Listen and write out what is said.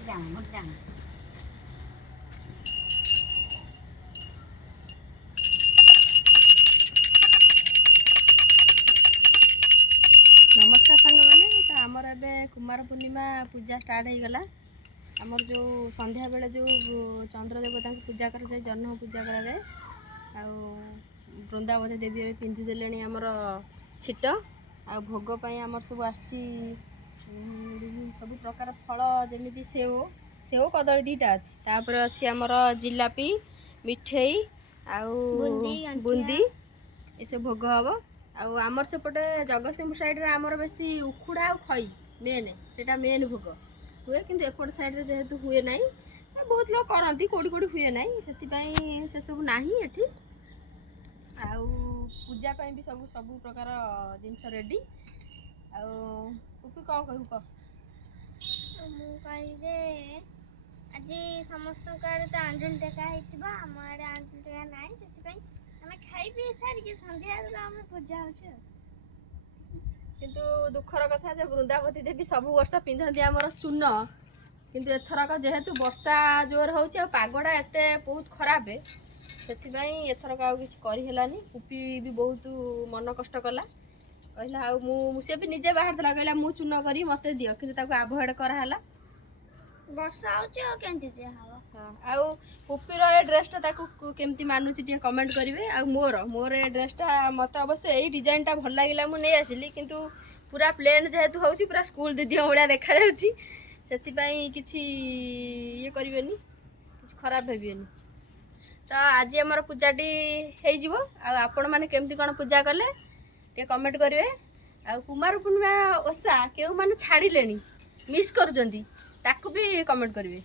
नमस्कार सांग मैंने तो आमर ए कुमार पूर्णिमा पूजा स्टार्ट हो गला। आमर जो संध्या बेले जो चंद्र देवता पूजा कराए जन्म पूजा कराए वृंदावती देवी ए पिंधि देले आमर छिट आ भोग आमर सब आसी सब प्रकार फल जमी सेव सेव कदली दीटा अच्छी तापर अच्छी आमर जिलापी मिठेई बुंदी ये सब भोग हम आमर सेपटे जगतसिंहपुर साइड आमर बेसी उखुड़ा आ खई मेन सेटा मेन भोग हुए कि एपट साइड जेहेतु हुए ना बहुत लोग करती कौटी कौटी हुए ना से सब ना ये पूजा भी सब सब प्रकार जिनस रेडी आउपी कौन कहू कह आज समस्त आड़े तो आंजलि टेका आम आड़े आंजलि टेका ना से आम खाई पी सारिक सन्ध्या आम पूजा हो किंतु दुखर कथा जे वृंदावती देवी सब वर्ष पिंधती आमर चून किंतु एथरक जेहेतु वर्षा जोर हो पागटा एत बहुत खराब से एथरक आउ किसी करहलानी पुपी भी बहुत मन कष्ट कला कहला सी भी निजे बाहर था कहला मु चून करी मत दियो कि आभोएड कराला वर्षा आउ पुपीर ए ड्रेसटा केमती मानुची टे कमेंट करेंगे आ मोर ए ड्रेसटा मत अवश्य यही डिजाइनटा भल लगे मुझे आसिली किंतु पूरा प्लेन जेहेतु हो पूरा स्कूल दीदी भाया देखा किसी ये करें कि खराब भावेनि तो आज आमर पूजाटी हो आपण मैंने केमती कौन पूजा कले टे कमेंट करेंगे आ कुमार पूर्णिमा ओषा क्यों मैंने छाड़े मिस कर भी कमेंट करेंगे।